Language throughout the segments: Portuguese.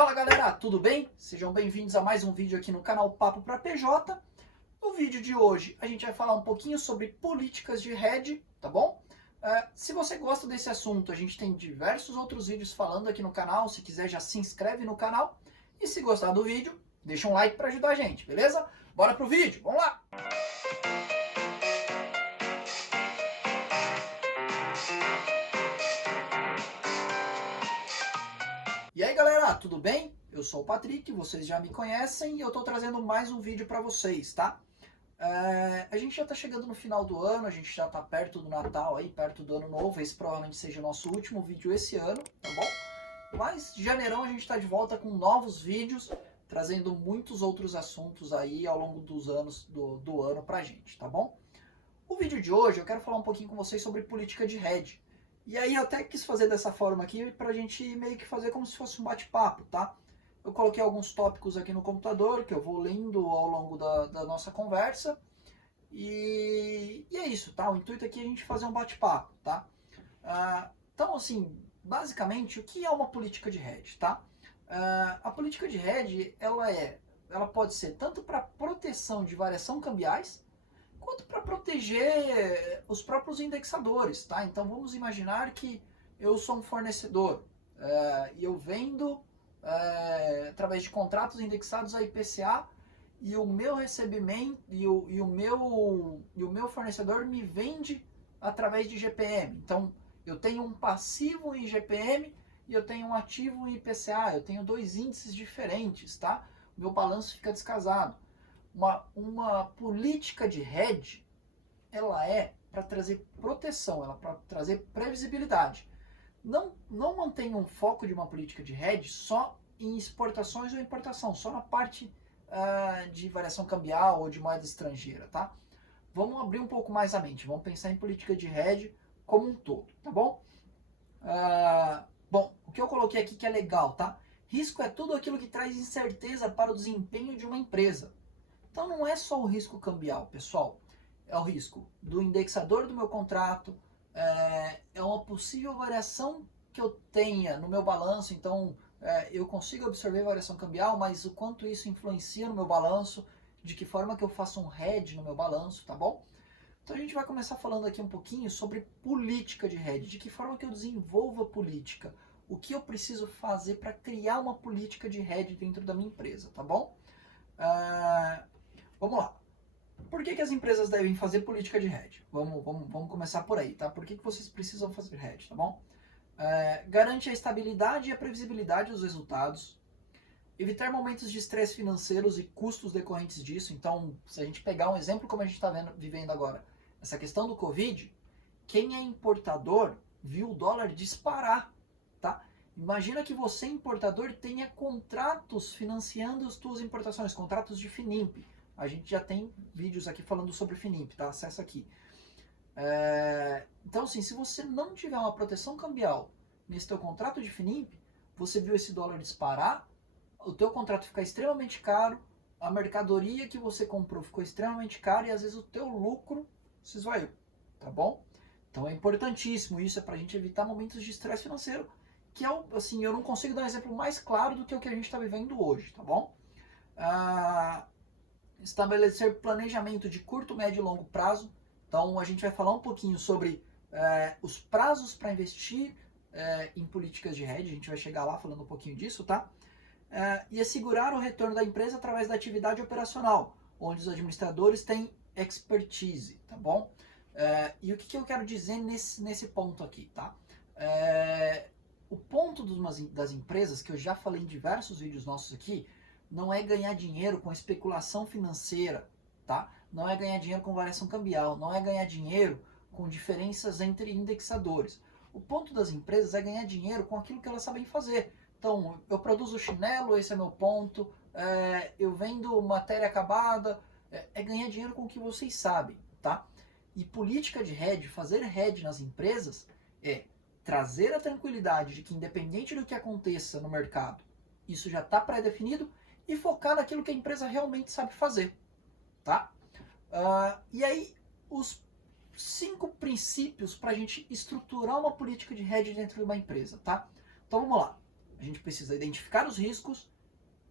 Fala galera, tudo bem? Sejam bem-vindos a mais um vídeo aqui no canal Papo para PJ. No vídeo de hoje a gente vai falar um pouquinho sobre políticas de hedge, tá bom? Se você gosta desse assunto, a gente tem diversos outros vídeos falando aqui no canal. Se quiser já se inscreve no canal. E se gostar do vídeo, deixa um like para ajudar a gente, beleza? Bora pro vídeo, vamos lá! E aí galera, tudo bem? Eu sou o Patrick, vocês já me conhecem e eu estou trazendo mais um vídeo para vocês, tá? A gente já está chegando no final do ano, a gente já está perto do Natal, aí, perto do Ano Novo. Esse provavelmente seja o nosso último vídeo esse ano, tá bom? Mas em janeirão a gente está de volta com novos vídeos, trazendo muitos outros assuntos aí ao longo dos anos do ano pra gente, tá bom? O vídeo de hoje eu quero falar um pouquinho com vocês sobre política de hedge. E aí eu até quis fazer dessa forma aqui pra gente meio que fazer como se fosse um bate-papo, tá? Eu coloquei alguns tópicos aqui no computador que eu vou lendo ao longo da nossa conversa. E é isso, tá? O intuito aqui é a gente fazer um bate-papo, tá? Então, assim, basicamente, o que é uma política de hedge, tá? A política de hedge, ela pode ser tanto para proteção de variação cambiais, quanto para proteger os próprios indexadores, tá? Então vamos imaginar que eu sou um fornecedor e eu vendo através de contratos indexados a IPCA e o meu recebimento e o meu fornecedor me vende através de GPM. Então eu tenho um passivo em GPM e eu tenho um ativo em IPCA. Eu tenho dois índices diferentes, tá? O meu balanço fica descasado. Uma política de hedge, ela é para trazer proteção, ela é para trazer previsibilidade. Não mantenha um foco de uma política de hedge só em exportações ou importação, só na parte de variação cambial ou de moeda estrangeira, tá? Vamos abrir um pouco mais a mente, vamos pensar em política de hedge como um todo, tá bom? Bom, o que eu coloquei aqui que é legal, tá? Risco é tudo aquilo que traz incerteza para o desempenho de uma empresa. Então não é só o risco cambial, pessoal. É o risco do indexador do meu contrato, é uma possível variação que eu tenha no meu balanço. Então eu consigo absorver variação cambial, mas o quanto isso influencia no meu balanço, de que forma que eu faço um hedge no meu balanço, tá bom? Então a gente vai começar falando aqui um pouquinho sobre política de hedge, de que forma que eu desenvolvo a política, o que eu preciso fazer para criar uma política de hedge dentro da minha empresa, tá bom? Vamos lá. Por que as empresas devem fazer política de hedge? Vamos começar por aí, tá? Por que vocês precisam fazer hedge, tá bom? Garante a estabilidade e a previsibilidade dos resultados, evitar momentos de estresse financeiros e custos decorrentes disso. Então, se a gente pegar um exemplo como a gente está vivendo agora, essa questão do Covid, quem é importador viu o dólar disparar, tá? Imagina que você, importador, tenha contratos financiando as suas importações, contratos de FINIMP. A gente já tem vídeos aqui falando sobre FINIMP, tá? Acessa aqui. Então, assim, se você não tiver uma proteção cambial nesse teu contrato de FINIMP, você viu esse dólar disparar, o teu contrato ficar extremamente caro, a mercadoria que você comprou ficou extremamente cara e às vezes o teu lucro se esvaiu, tá bom? Então é importantíssimo isso, é pra gente evitar momentos de estresse financeiro, que é, assim, eu não consigo dar um exemplo mais claro do que o que a gente está vivendo hoje, tá bom? Estabelecer planejamento de curto, médio e longo prazo. Então a gente vai falar um pouquinho sobre os prazos para investir em políticas de hedge, a gente vai chegar lá falando um pouquinho disso, tá? E assegurar o retorno da empresa através da atividade operacional, onde os administradores têm expertise, tá bom? E o que eu quero dizer nesse ponto aqui, tá? O ponto das empresas, que eu já falei em diversos vídeos nossos aqui, não é ganhar dinheiro com especulação financeira, tá? Não é ganhar dinheiro com variação cambial, não é ganhar dinheiro com diferenças entre indexadores. O ponto das empresas é ganhar dinheiro com aquilo que elas sabem fazer. Então, eu produzo chinelo, esse é meu ponto, eu vendo matéria acabada, é ganhar dinheiro com o que vocês sabem, tá? E política de hedge, fazer hedge nas empresas, é trazer a tranquilidade de que independente do que aconteça no mercado, isso já está pré-definido, e focar naquilo que a empresa realmente sabe fazer, tá? E aí, os 5 princípios para a gente estruturar uma política de hedge dentro de uma empresa, tá? Então vamos lá. A gente precisa identificar os riscos,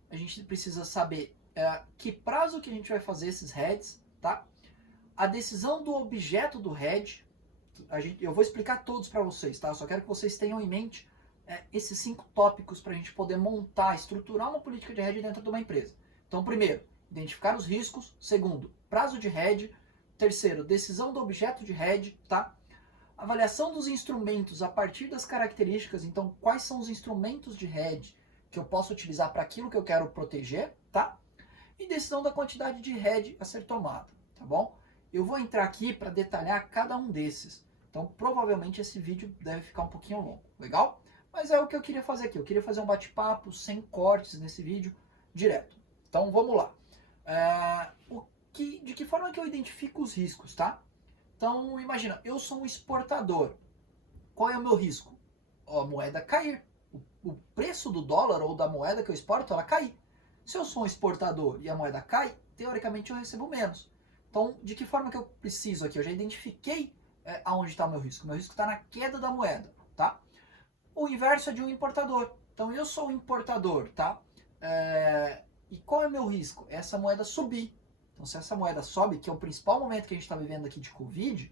a gente precisa saber que prazo que a gente vai fazer esses hedges, tá? A decisão do objeto do hedge, eu vou explicar todos para vocês, tá? Eu só quero que vocês tenham em mente esses 5 tópicos para a gente poder montar, estruturar uma política de hedge dentro de uma empresa. Então, primeiro, identificar os riscos. Segundo, prazo de hedge. Terceiro, decisão do objeto de hedge, tá? Avaliação dos instrumentos a partir das características. Então, quais são os instrumentos de hedge que eu posso utilizar para aquilo que eu quero proteger, tá? E decisão da quantidade de hedge a ser tomada, tá bom? Eu vou entrar aqui para detalhar cada um desses. Então, provavelmente esse vídeo deve ficar um pouquinho longo, legal? Mas é o que eu queria fazer aqui. Eu queria fazer um bate-papo sem cortes nesse vídeo, direto. Então, vamos lá. De que forma que eu identifico os riscos, tá? Então, imagina, eu sou um exportador. Qual é o meu risco? A moeda cair. O preço do dólar ou da moeda que eu exporto, ela cair. Se eu sou um exportador e a moeda cai, teoricamente eu recebo menos. Então, de que forma que eu preciso aqui? Eu já identifiquei aonde está o meu risco. Meu risco está na queda da moeda, tá? O inverso é de um importador. Então, eu sou um importador, tá? E qual é o meu risco? Essa moeda subir. Então, se essa moeda sobe, que é o principal momento que a gente está vivendo aqui de Covid,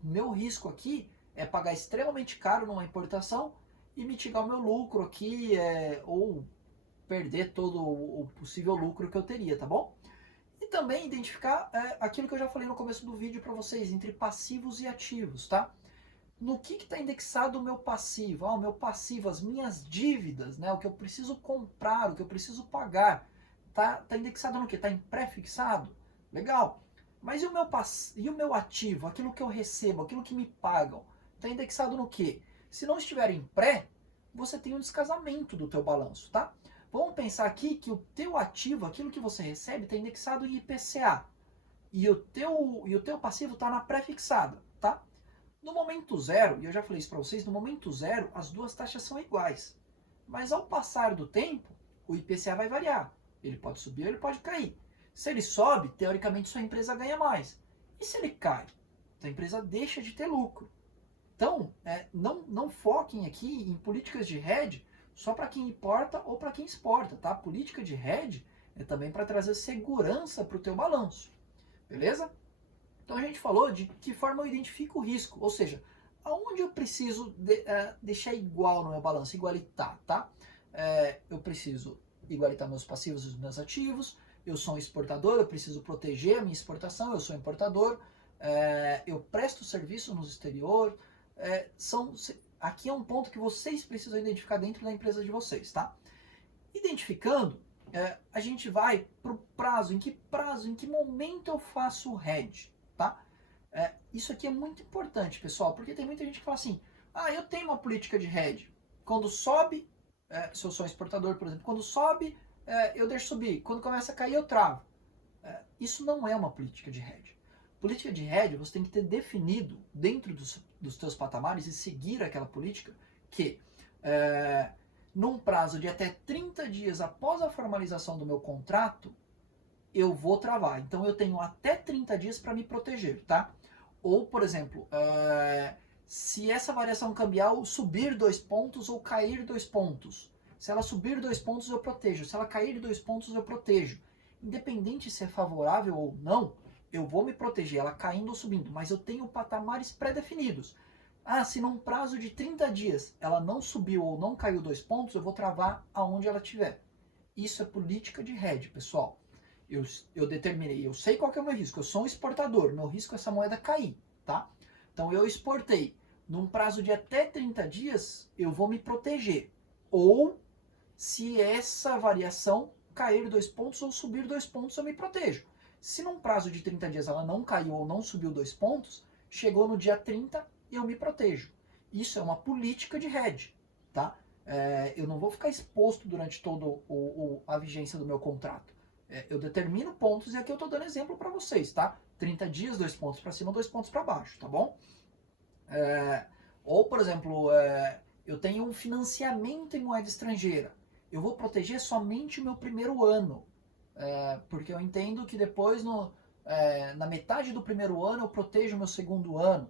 meu risco aqui é pagar extremamente caro numa importação e mitigar o meu lucro aqui, ou perder todo o possível lucro que eu teria, tá bom? E também identificar aquilo que eu já falei no começo do vídeo para vocês, entre passivos e ativos, tá? No que está indexado o meu passivo? O meu passivo, as minhas dívidas, né? O que eu preciso comprar, o que eu preciso pagar. Tá indexado no quê? Está em pré-fixado? Legal. Mas e o meu ativo, aquilo que eu recebo, aquilo que me pagam? Está indexado no quê? Se não estiver em pré, você tem um descasamento do teu balanço, tá? Vamos pensar aqui que o teu ativo, aquilo que você recebe, está indexado em IPCA. E o teu passivo está na pré-fixada, tá? No momento zero, e eu já falei isso para vocês, no momento zero as duas taxas são iguais. Mas ao passar do tempo, o IPCA vai variar. Ele pode subir ou ele pode cair. Se ele sobe, teoricamente sua empresa ganha mais. E se ele cai? A empresa deixa de ter lucro. Então, não foquem aqui em políticas de hedge só para quem importa ou para quem exporta, tá? Política de hedge é também para trazer segurança para o teu balanço, beleza? Então a gente falou de que forma eu identifico o risco, ou seja, aonde eu preciso deixar igual no meu balanço, igualitar, tá? Eu preciso igualitar meus passivos e os meus ativos, eu sou um exportador, eu preciso proteger a minha exportação, eu sou importador, eu presto serviço no exterior, aqui é um ponto que vocês precisam identificar dentro da empresa de vocês, tá? Identificando, a gente vai para o prazo, em que momento eu faço o hedge, tá? Isso aqui é muito importante, pessoal, porque tem muita gente que fala assim, eu tenho uma política de hedge, quando sobe, se eu sou exportador, por exemplo, quando sobe, eu deixo subir, quando começa a cair, eu travo. Isso não é uma política de hedge. Política de hedge, você tem que ter definido dentro dos teus patamares e seguir aquela política que, num prazo de até 30 dias após a formalização do meu contrato, eu vou travar. Então eu tenho até 30 dias para me proteger, tá? Ou, por exemplo, se essa variação cambial subir 2 pontos ou cair 2 pontos. Se ela subir 2 pontos, eu protejo. Se ela cair 2 pontos, eu protejo. Independente se é favorável ou não, eu vou me proteger, ela caindo ou subindo, mas eu tenho patamares pré-definidos. Se num prazo de 30 dias ela não subiu ou não caiu 2 pontos, eu vou travar aonde ela estiver. Isso é política de hedge, pessoal. Eu determinei, eu sei qual que é o meu risco, eu sou um exportador, meu risco é essa moeda cair, tá? Então eu exportei, num prazo de até 30 dias, eu vou me proteger. Ou, se essa variação cair 2 pontos ou subir 2 pontos, eu me protejo. Se num prazo de 30 dias ela não caiu ou não subiu 2 pontos, chegou no dia 30, eu me protejo. Isso é uma política de hedge, tá? Eu não vou ficar exposto durante toda a vigência do meu contrato. Eu determino pontos e aqui eu estou dando exemplo para vocês, tá? 30 dias, 2 pontos para cima, 2 pontos para baixo, tá bom? Ou, por exemplo, eu tenho um financiamento em moeda estrangeira. Eu vou proteger somente o meu primeiro ano, porque eu entendo que depois, na metade do primeiro ano, eu protejo o meu segundo ano.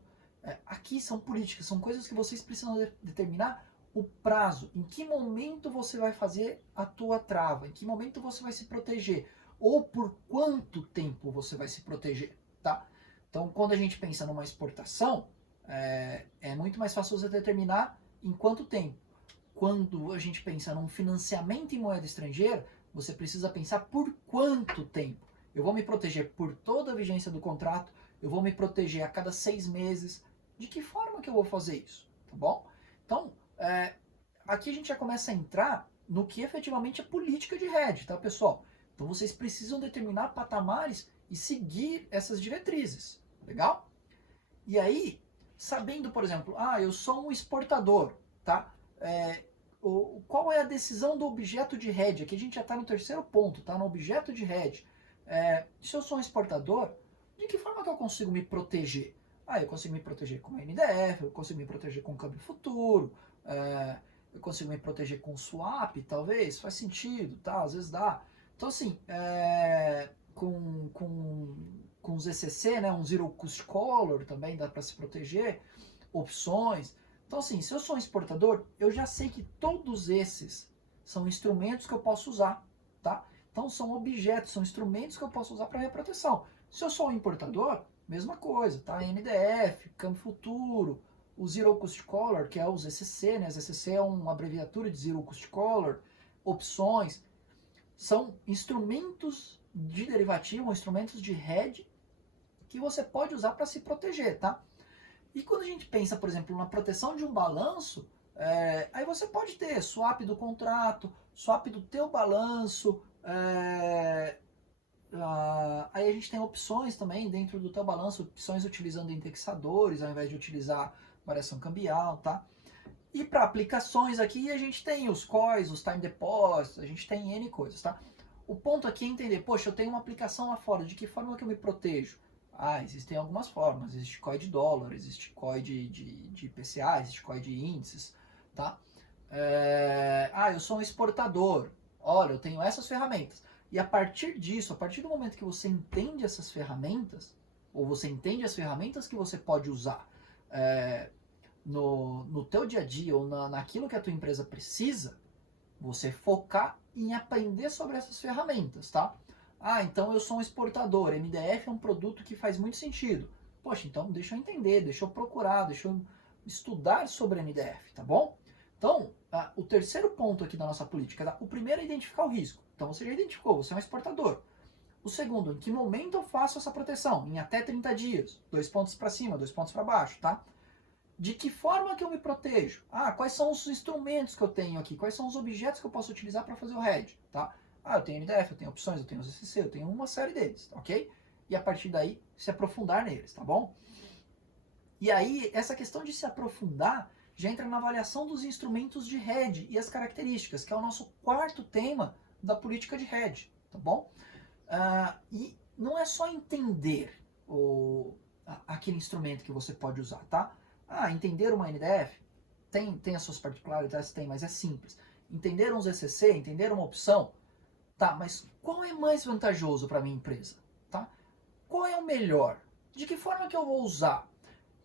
Aqui são políticas, são coisas que vocês precisam determinar o prazo, em que momento você vai fazer a tua trava, em que momento você vai se proteger, ou por quanto tempo você vai se proteger, tá? Então, quando a gente pensa numa exportação, é muito mais fácil você determinar em quanto tempo. Quando a gente pensa num financiamento em moeda estrangeira, você precisa pensar por quanto tempo. Eu vou me proteger por toda a vigência do contrato, eu vou me proteger a cada 6 meses. De que forma que eu vou fazer isso? Tá bom? Então, aqui a gente já começa a entrar no que efetivamente é política de hedge, tá, pessoal? Então vocês precisam determinar patamares e seguir essas diretrizes. Legal? E aí, sabendo, por exemplo, eu sou um exportador, tá? Qual é a decisão do objeto de hedge? Aqui a gente já está no terceiro ponto, tá? No objeto de hedge. Se eu sou um exportador, de que forma que eu consigo me proteger? Eu consigo me proteger com a NDF, eu consigo me proteger com câmbio futuro, eu consigo me proteger com swap, talvez, faz sentido, tá? Às vezes dá. Então, assim, com os ECC, né, um Zero Cost Collar também dá para se proteger, opções. Então, assim, se eu sou um exportador, eu já sei que todos esses são instrumentos que eu posso usar, tá? Então, são objetos, são instrumentos que eu posso usar para minha proteção. Se eu sou um importador, mesma coisa, tá? NDF, câmbio futuro, o Zero Cost Collar, que é os ECC, né? As ECC é uma abreviatura de Zero Cost Collar, opções, são instrumentos de derivativo, instrumentos de hedge que você pode usar para se proteger, tá? E quando a gente pensa, por exemplo, na proteção de um balanço, aí você pode ter swap do contrato, swap do teu balanço, aí a gente tem opções também dentro do teu balanço, opções utilizando indexadores ao invés de utilizar variação cambial, tá? E para aplicações aqui a gente tem os COIs, os time deposits, a gente tem N coisas, tá? O ponto aqui é entender, poxa, eu tenho uma aplicação lá fora, de que forma que eu me protejo? Existem algumas formas, existe COI de dólar, existe COI de IPCA, existe COI de índices, tá? Eu sou um exportador, olha, eu tenho essas ferramentas. E a partir disso, a partir do momento que você entende essas ferramentas, ou você entende as ferramentas que você pode usar no teu dia a dia ou naquilo que a tua empresa precisa, você focar em aprender sobre essas ferramentas, tá? Então eu sou um exportador, MDF é um produto que faz muito sentido. Poxa, então deixa eu entender, deixa eu procurar, deixa eu estudar sobre MDF, tá bom? Então, o terceiro ponto aqui da nossa política, tá? O primeiro é identificar o risco. Então você já identificou, você é um exportador. O segundo, em que momento eu faço essa proteção? Em até 30 dias. 2 pontos para cima, 2 pontos para baixo, tá? De que forma que eu me protejo? Quais são os instrumentos que eu tenho aqui? Quais são os objetos que eu posso utilizar para fazer o hedge? Tá? Eu tenho NDF, eu tenho opções, eu tenho os ECC, eu tenho uma série deles, ok? E a partir daí, se aprofundar neles, tá bom? E aí, essa questão de se aprofundar já entra na avaliação dos instrumentos de hedge e as características, que é o nosso quarto tema da política de hedge, tá bom? E não é só entender aquele instrumento que você pode usar, tá? Entender uma NDF tem as suas particularidades, mas é simples. Entender uns ECC, entender uma opção, tá? Mas qual é mais vantajoso para minha empresa, tá? Qual é o melhor? De que forma que eu vou usar?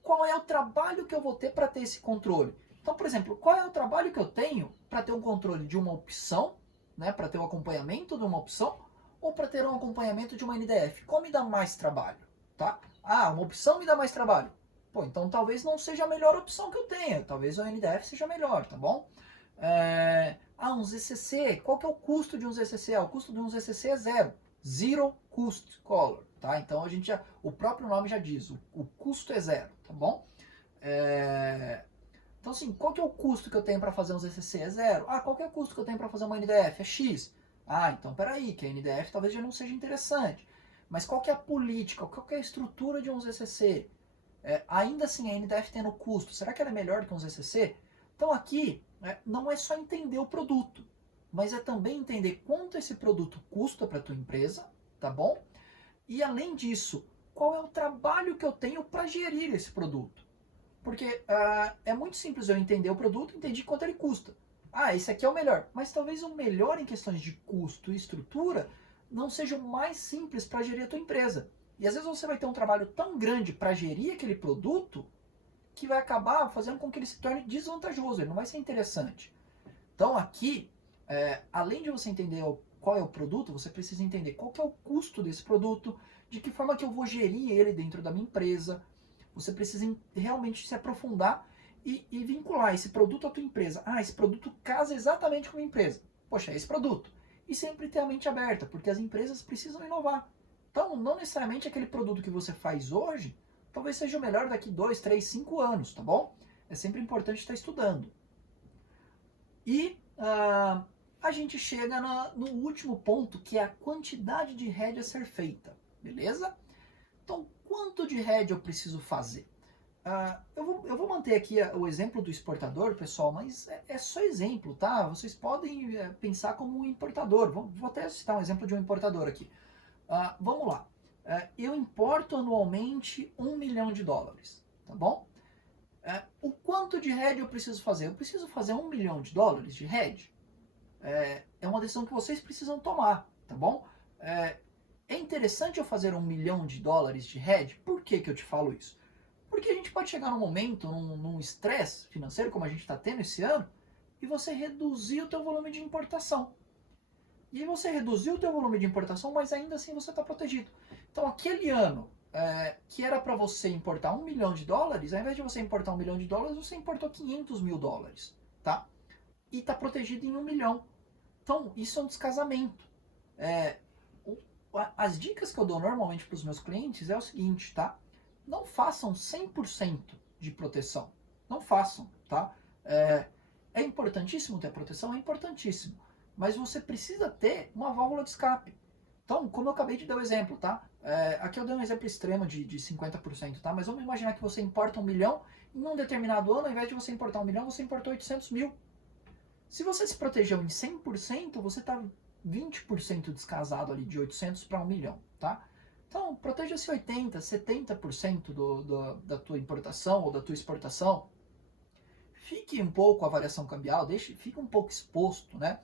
Qual é o trabalho que eu vou ter para ter esse controle? Então, por exemplo, qual é o trabalho que eu tenho para ter um controle de uma opção, né? Para ter o acompanhamento de uma opção, ou para ter um acompanhamento de uma NDF? Qual me dá mais trabalho, tá? Uma opção me dá mais trabalho. Então talvez não seja a melhor opção que eu tenha. Talvez o NDF seja melhor, tá bom? Uns ECC. Qual que é o custo de uns ECC? O custo de uns ECC é zero. Zero Cost Collar, tá? Então o próprio nome já diz, o custo é zero, tá bom? Então assim, qual que é o custo que eu tenho para fazer uns ECC? É zero. Qual que é o custo que eu tenho para fazer uma NDF? É X. Então peraí, que a NDF talvez já não seja interessante. Mas qual que é a política? Qual que é a estrutura de uns ECC? Ainda assim, a NDF tendo custo, será que ela é melhor do que uns ECC? Então aqui, não é só entender o produto, mas é também entender quanto esse produto custa para a tua empresa, tá bom? E além disso, qual é o trabalho que eu tenho para gerir esse produto? Porque é muito simples eu entender o produto, entendi quanto ele custa. Esse aqui é o melhor. Mas talvez o melhor em questões de custo e estrutura não seja o mais simples para gerir a tua empresa. E às vezes você vai ter um trabalho tão grande para gerir aquele produto que vai acabar fazendo com que ele se torne desvantajoso, ele não vai ser interessante. Então aqui, além de você entender qual é o produto, você precisa entender qual que é o custo desse produto, de que forma que eu vou gerir ele dentro da minha empresa. Você precisa realmente se aprofundar e vincular esse produto à tua empresa. Ah, esse produto casa exatamente com a minha empresa. Poxa, é esse produto. E sempre ter a mente aberta, porque as empresas precisam inovar. Então, não necessariamente aquele produto que você faz hoje, talvez seja o melhor daqui 2, 3, 5 anos, tá bom? É sempre importante estar estudando. E a gente chega no último ponto, que é a quantidade de head a ser feita, beleza? Então, quanto de head eu preciso fazer? Eu vou manter aqui o exemplo do exportador, pessoal, mas é só exemplo, tá? Vocês podem pensar como um importador. Vou até citar um exemplo de um importador aqui. Vamos lá. Eu importo anualmente $1 milhão, tá bom? O quanto de head eu preciso fazer? Eu preciso fazer $1 milhão de head? É uma decisão que vocês precisam tomar, tá bom? É interessante eu fazer $1 milhão de head? Por que eu te falo isso? Porque a gente pode chegar num momento, num estresse financeiro, como a gente está tendo esse ano, e você reduzir o teu volume de importação. E você reduziu o teu volume de importação, mas ainda assim você está protegido. Então aquele ano que era para você importar $1 milhão, ao invés de você importar $1 milhão, você importou $500 mil, tá? E está protegido em $1 milhão. Então isso é um descasamento. As dicas que eu dou normalmente para os meus clientes é o seguinte, tá? Não façam 100% de proteção. Não façam, tá? É importantíssimo ter proteção, é importantíssimo. Mas você precisa ter uma válvula de escape. Então, como eu acabei de dar o exemplo, tá? Aqui eu dei um exemplo extremo de 50%, tá? Mas vamos imaginar que você importa $1 milhão em um determinado ano, ao invés de você importar $1 milhão, você importou 800 mil. Se você se protegeu em 100%, você está 20% descasado ali de 800 para 1 milhão, tá? Então, proteja-se 80%, 70% da tua importação ou da tua exportação. Fique um pouco a variação cambial, fique um pouco exposto, né?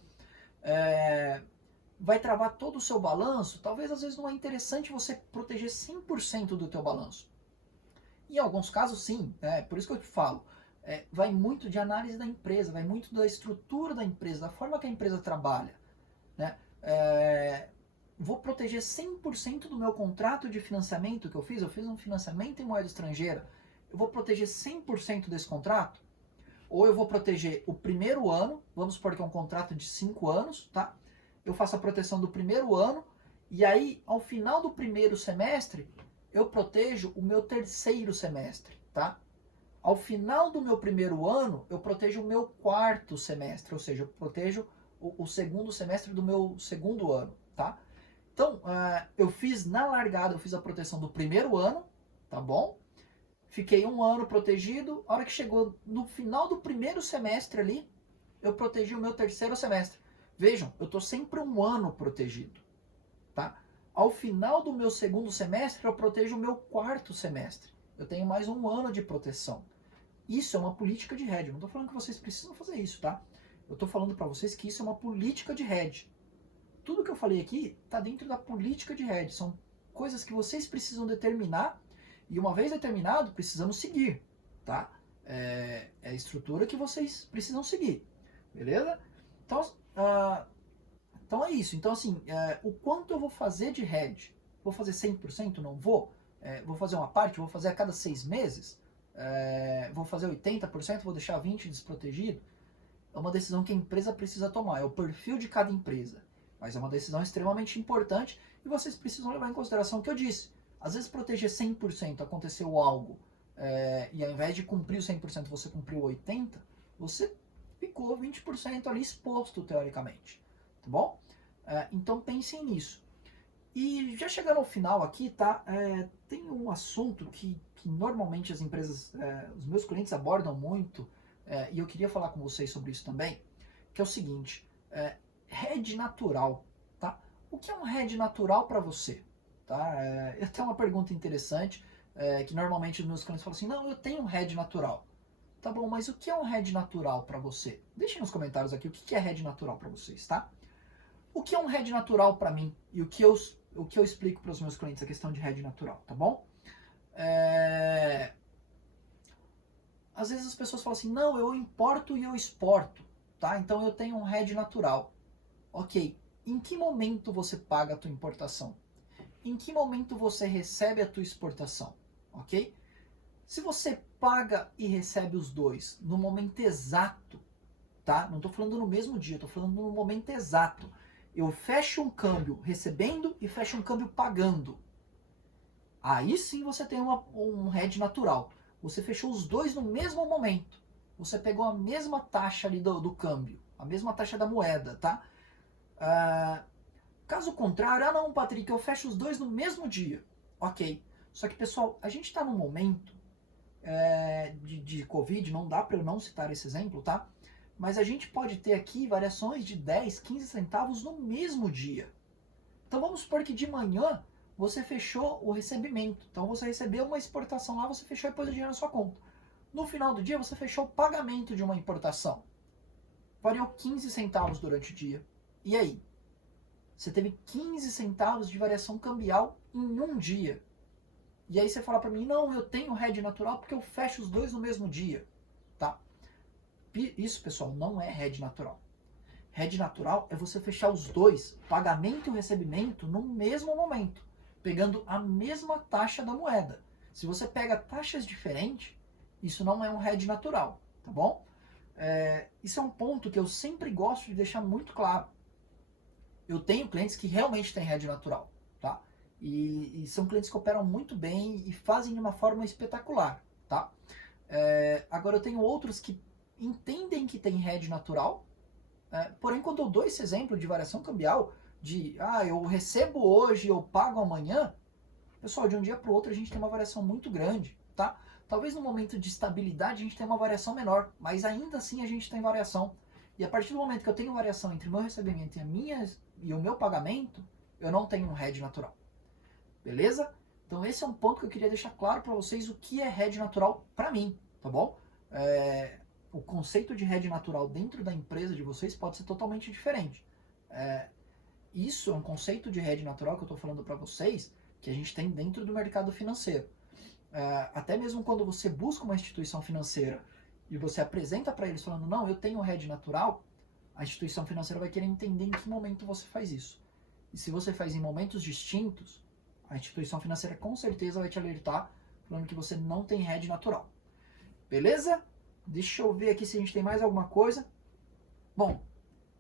Vai travar todo o seu balanço. Talvez às vezes não é interessante você proteger 100% do teu balanço. Em alguns casos, sim. Por isso que eu te falo. Vai muito de análise da empresa, vai muito da estrutura da empresa, da forma que a empresa trabalha, né? Vou proteger 100% do meu contrato de financiamento que eu fiz um financiamento em moeda estrangeira, eu vou proteger 100% desse contrato? Ou eu vou proteger o primeiro ano, vamos supor que é um contrato de 5 anos, tá? Eu faço a proteção do primeiro ano, e aí, ao final do primeiro semestre, eu protejo o meu terceiro semestre, tá? Ao final do meu primeiro ano, eu protejo o meu quarto semestre, ou seja, eu protejo o segundo semestre do meu segundo ano, tá? Então, eu fiz na largada, eu fiz a proteção do primeiro ano, tá bom? Fiquei um ano protegido, a hora que chegou no final do primeiro semestre ali, eu protegi o meu terceiro semestre. Vejam, eu estou sempre um ano protegido, tá? Ao final do meu segundo semestre, eu protejo o meu quarto semestre. Eu tenho mais um ano de proteção. Isso é uma política de hedge. Eu não estou falando que vocês precisam fazer isso, tá? Eu estou falando para vocês que isso é uma política de hedge. Tudo que eu falei aqui está dentro da política de hedge. São coisas que vocês precisam determinar e uma vez determinado, precisamos seguir, tá? É a estrutura que vocês precisam seguir, beleza? Então é isso. Então assim, o quanto eu vou fazer de hedge? Vou fazer 100%? Não vou? Vou fazer uma parte? Vou fazer a cada 6 meses? Vou fazer 80%? Vou deixar 20% desprotegido? É uma decisão que a empresa precisa tomar. É o perfil de cada empresa. Mas é uma decisão extremamente importante e vocês precisam levar em consideração o que eu disse. Às vezes proteger 100% aconteceu algo e ao invés de cumprir o 100% você cumpriu 80%, você ficou 20% ali exposto teoricamente, tá bom? Então pensem nisso. E já chegando ao final aqui, tá? Tem um assunto que normalmente as empresas, os meus clientes abordam muito e eu queria falar com vocês sobre isso também, que é o seguinte, hedge natural, tá? O que é um hedge natural para você? Tá? Eu tenho uma pergunta interessante, que normalmente os meus clientes falam assim, não, eu tenho um hedge natural. Tá bom, mas o que é um hedge natural para você? Deixem nos comentários aqui o que é hedge natural para vocês, tá? O que é um hedge natural para mim e o que eu explico para os meus clientes a questão de hedge natural, tá bom? às vezes as pessoas falam assim, não, eu importo e eu exporto, tá? Então eu tenho um hedge natural. Ok, em que momento você paga a tua importação? Em que momento você recebe a tua exportação? Ok? Se você paga e recebe os dois no momento exato, tá? Não estou falando no mesmo dia, estou falando no momento exato. Eu fecho um câmbio recebendo e fecho um câmbio pagando. Aí sim você tem um hedge natural. Você fechou os dois no mesmo momento. Você pegou a mesma taxa ali do câmbio, a mesma taxa da moeda, tá? Caso contrário, ah não, Patrick, eu fecho os dois no mesmo dia. Ok. Só que, pessoal, a gente está num momento de Covid, não dá para eu não citar esse exemplo, tá? Mas a gente pode ter aqui variações de 10, 15 centavos no mesmo dia. Então vamos supor que de manhã você fechou o recebimento. Então você recebeu uma exportação lá, você fechou e pôs o dinheiro na sua conta. No final do dia você fechou o pagamento de uma importação. Variou 15 centavos durante o dia. E aí? Você teve 15 centavos de variação cambial em um dia. E aí você fala para mim, não, eu tenho hedge natural porque eu fecho os dois no mesmo dia. Tá? Isso, pessoal, não é hedge natural. Hedge natural é você fechar os dois, pagamento e recebimento, no mesmo momento, pegando a mesma taxa da moeda. Se você pega taxas diferentes, isso não é um hedge natural, tá bom? Isso é um ponto que eu sempre gosto de deixar muito claro. Eu tenho clientes que realmente têm hedge natural, tá? E são clientes que operam muito bem e fazem de uma forma espetacular, tá? Agora eu tenho outros que entendem que tem hedge natural, porém, quando eu dou esse exemplo de variação cambial, eu recebo hoje, eu pago amanhã, pessoal, de um dia para o outro a gente tem uma variação muito grande, tá? Talvez no momento de estabilidade a gente tenha uma variação menor, mas ainda assim a gente tem variação. E a partir do momento que eu tenho variação entre o meu recebimento e o meu pagamento, eu não tenho um hedge natural. Beleza? Então esse é um ponto que eu queria deixar claro para vocês o que é hedge natural para mim, tá bom? O conceito de hedge natural dentro da empresa de vocês pode ser totalmente diferente. Isso é um conceito de hedge natural que eu estou falando para vocês que a gente tem dentro do mercado financeiro. Até mesmo quando você busca uma instituição financeira e você apresenta para eles falando, não, eu tenho hedge natural, a instituição financeira vai querer entender em que momento você faz isso. E se você faz em momentos distintos, a instituição financeira com certeza vai te alertar falando que você não tem hedge natural. Beleza? Deixa eu ver aqui se a gente tem mais alguma coisa. Bom,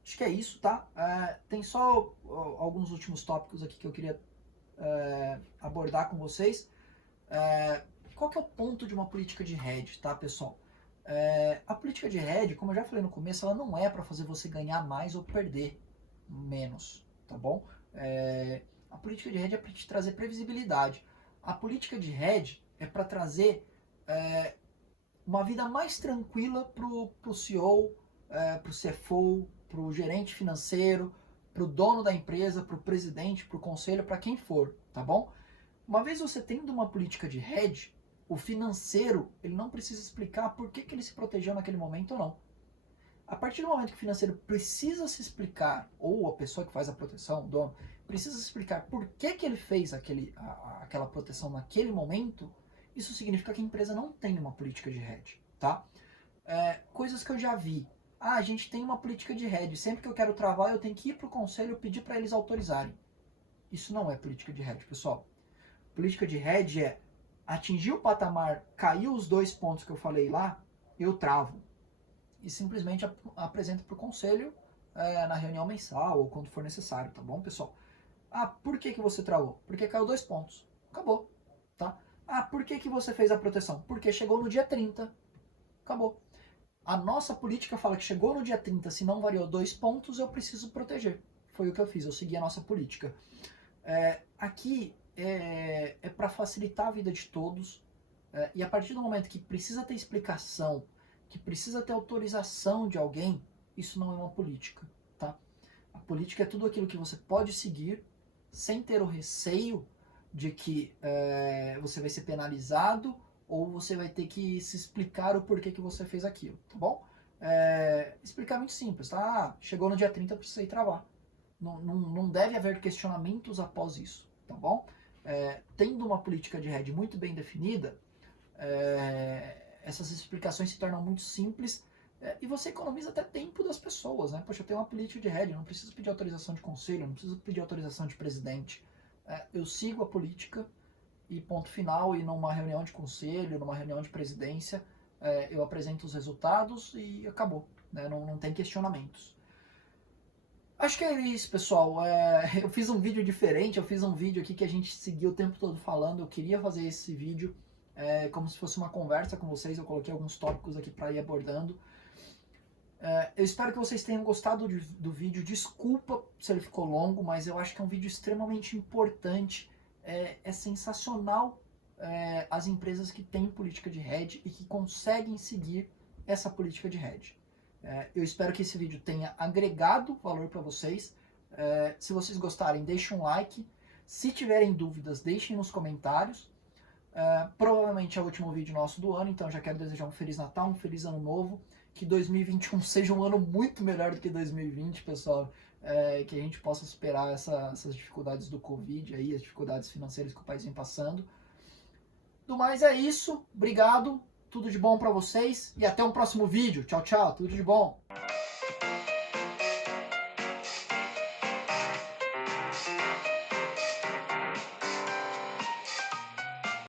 acho que é isso, tá? Tem só alguns últimos tópicos aqui que eu queria abordar com vocês. Qual que é o ponto de uma política de hedge, tá, pessoal? A política de hedge, como eu já falei no começo, ela não é para fazer você ganhar mais ou perder menos, tá bom? A política de hedge é para te trazer previsibilidade. A política de hedge é para trazer uma vida mais tranquila pro CEO, pro CFO, pro gerente financeiro, pro dono da empresa, pro presidente, pro conselho, para quem for, tá bom? Uma vez você tendo uma política de hedge, o financeiro ele não precisa explicar por que ele se protegeu naquele momento ou não. A partir do momento que o financeiro precisa se explicar, ou a pessoa que faz a proteção, o dono, precisa se explicar por que ele fez aquela proteção naquele momento, isso significa que a empresa não tem uma política de hedge, tá? Coisas que eu já vi. A gente tem uma política de hedge. Sempre que eu quero travar, eu tenho que ir para o conselho e pedir para eles autorizarem. Isso não é política de hedge, pessoal. Política de hedge é atingir o patamar, caiu os 2 pontos que eu falei lá, eu travo. E simplesmente apresento para o conselho na reunião mensal ou quando for necessário, tá bom, pessoal? Por que você travou? Porque caiu 2 pontos. Acabou, tá? Por que você fez a proteção? Porque chegou no dia 30. Acabou. A nossa política fala que chegou no dia 30, se não variou 2 pontos, eu preciso proteger. Foi o que eu fiz, eu segui a nossa política. Aqui é para facilitar a vida de todos, e a partir do momento que precisa ter explicação, que precisa ter autorização de alguém, isso não é uma política, tá? A política é tudo aquilo que você pode seguir sem ter o receio de que você vai ser penalizado ou você vai ter que se explicar o porquê que você fez aquilo, tá bom? Explicar muito simples, tá? Chegou no dia 30, eu precisei travar. Não deve haver questionamentos após isso, tá bom? Tendo uma política de hedge muito bem definida, essas explicações se tornam muito simples e você economiza até tempo das pessoas, né? Poxa, eu tenho uma política de hedge, eu não preciso pedir autorização de conselho, eu não preciso pedir autorização de presidente. Eu sigo a política e ponto final, e numa reunião de conselho, numa reunião de presidência, eu apresento os resultados e acabou, né? Não tem questionamentos. Acho que é isso, pessoal. Eu fiz um vídeo diferente, eu fiz um vídeo aqui que a gente seguiu o tempo todo falando. Eu queria fazer esse vídeo como se fosse uma conversa com vocês. Eu coloquei alguns tópicos aqui para ir abordando. Eu espero que vocês tenham gostado do vídeo. Desculpa se ele ficou longo, mas eu acho que é um vídeo extremamente importante. É sensacional as empresas que têm política de hedge e que conseguem seguir essa política de hedge. Eu espero que esse vídeo tenha agregado valor para vocês. Se vocês gostarem, deixem um like. Se tiverem dúvidas, deixem nos comentários. Provavelmente é o último vídeo nosso do ano, então já quero desejar um Feliz Natal, um Feliz Ano Novo. Que 2021 seja um ano muito melhor do que 2020, pessoal. Que a gente possa superar essas dificuldades do Covid, aí, as dificuldades financeiras que o país vem passando. Do mais é isso. Obrigado. Tudo de bom para vocês e até um próximo vídeo. Tchau, tchau. Tudo de bom.